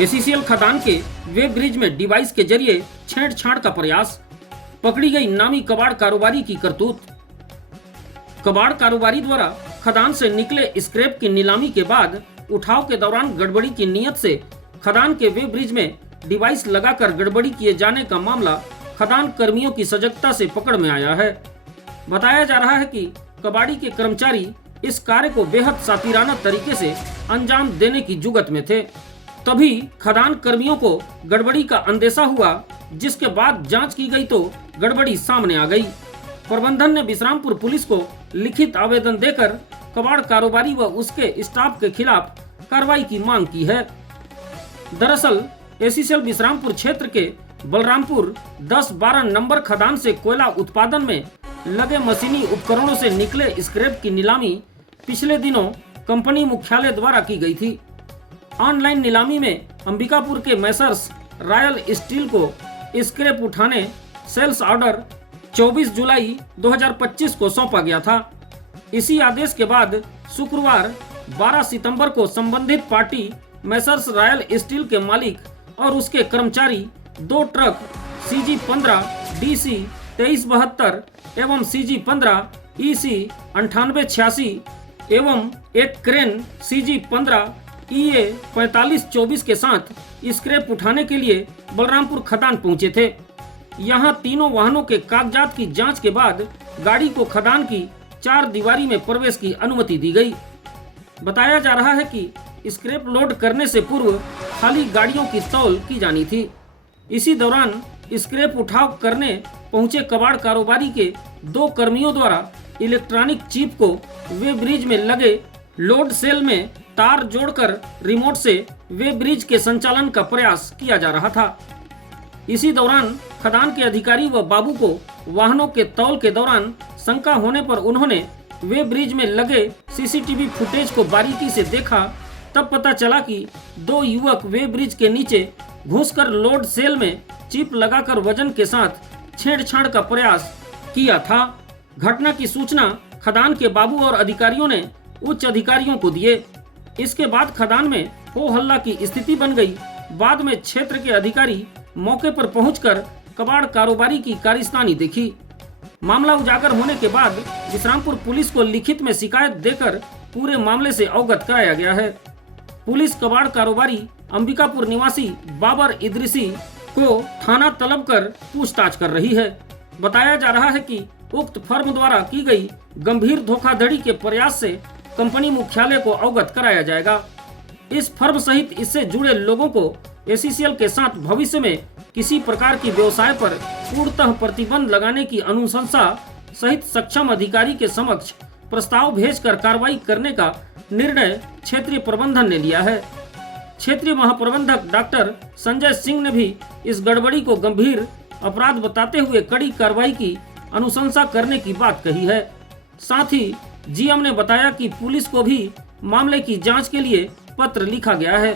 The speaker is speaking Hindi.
एसीसीएल खदान के वेब ब्रिज में डिवाइस के जरिए छेड़छाड़ का प्रयास, पकड़ी गई नामी कबाड़ कारोबारी की करतूत। कबाड़ कारोबारी द्वारा खदान से निकले स्क्रैप की नीलामी के बाद उठाव के दौरान गड़बड़ी की नीयत से खदान के वेब ब्रिज में डिवाइस लगाकर गड़बड़ी किए जाने का मामला खदान कर्मियों की सजगता से पकड़ में आया है। बताया जा रहा है कि कबाड़ी के कर्मचारी इस कार्य को बेहद सातिराना तरीके से अंजाम देने की जुगत में थे। तभी खदान कर्मियों को गड़बड़ी का अंदेशा हुआ, जिसके बाद जांच की गई तो गड़बड़ी सामने आ गई। प्रबंधन ने विश्रामपुर पुलिस को लिखित आवेदन देकर कबाड़ कारोबारी व उसके स्टाफ के खिलाफ कार्रवाई की मांग की है। दरअसल एसीसीएल विश्रामपुर क्षेत्र के बलरामपुर 10-12 नंबर खदान से कोयला उत्पादन में लगे मशीनी उपकरणों से निकले स्क्रैप की नीलामी पिछले दिनों कंपनी मुख्यालय द्वारा की गई थी। ऑनलाइन नीलामी में अंबिकापुर के मैसर्स रॉयल स्टील को स्क्रैप उठाने सेल्स ऑर्डर 24 जुलाई 2025 को सौंपा गया था। इसी आदेश के बाद शुक्रवार 12 सितंबर को संबंधित पार्टी मैसर्स रॉयल स्टील के मालिक और उसके कर्मचारी 2 ट्रक CG-15 DC 2372 एवं CG-15 EC 9886 एवं एक क्रेन CG-15 EA 4524 के साथ स्क्रैप उठाने के लिए बलरामपुर खदान पहुंचे थे। यहां तीनों वाहनों के कागजात की जांच के बाद गाड़ी को खदान की 4 दीवारी में प्रवेश की अनुमति दी गई। बताया जा रहा है कि स्क्रैप लोड करने से पूर्व खाली गाड़ियों की तौल की जानी थी। इसी दौरान स्क्रैप उठाव करने पहुंचे कबाड़ कारोबारी के 2 कर्मियों द्वारा इलेक्ट्रॉनिक चिप को वेब ब्रिज में लगे लोड सेल में तार जोड़कर रिमोट से वेब ब्रिज के संचालन का प्रयास किया जा रहा था। इसी दौरान खदान के अधिकारी व बाबू को वाहनों के तौल के दौरान शंका होने पर उन्होंने वेब ब्रिज में लगे सीसीटीवी फुटेज को बारीकी से देखा। तब पता चला कि 2 युवक वेब ब्रिज के नीचे घुसकर लोड सेल में चिप लगाकर वजन के साथ छेड़छाड़ का प्रयास किया था। घटना की सूचना खदान के बाबू और अधिकारियों ने उच्च अधिकारियों को दिए। इसके बाद खदान में हो हल्ला की स्थिति बन गई। बाद में क्षेत्र के अधिकारी मौके पर पहुंचकर कबाड़ कारोबारी की कारस्तानी देखी। मामला उजागर होने के बाद विश्रामपुर पुलिस को लिखित में शिकायत देकर पूरे मामले से अवगत कराया गया है। पुलिस कबाड़ कारोबारी अंबिकापुर निवासी बाबर इदरीसी को थाना तलब कर पूछताछ कर रही है। बताया जा रहा है कि उक्त फर्म द्वारा की गई गंभीर धोखाधड़ी के प्रयास से कंपनी मुख्यालय को अवगत कराया जाएगा। इस फर्म सहित इससे जुड़े लोगों को एसीसीएल के साथ भविष्य में किसी प्रकार की व्यवसाय पर पूर्णतः प्रतिबंध लगाने की अनुशंसा सहित सक्षम अधिकारी के समक्ष प्रस्ताव भेजकर कार्रवाई करने का निर्णय क्षेत्रीय प्रबंधन ने लिया है। क्षेत्रीय महाप्रबंधक डॉक्टर संजय सिंह ने भी इस गड़बड़ी को गंभीर अपराध बताते हुए कड़ी कार्रवाई की अनुशंसा करने की बात कही है। साथ ही जीएम ने बताया कि पुलिस को भी मामले की जांच के लिए पत्र लिखा गया है।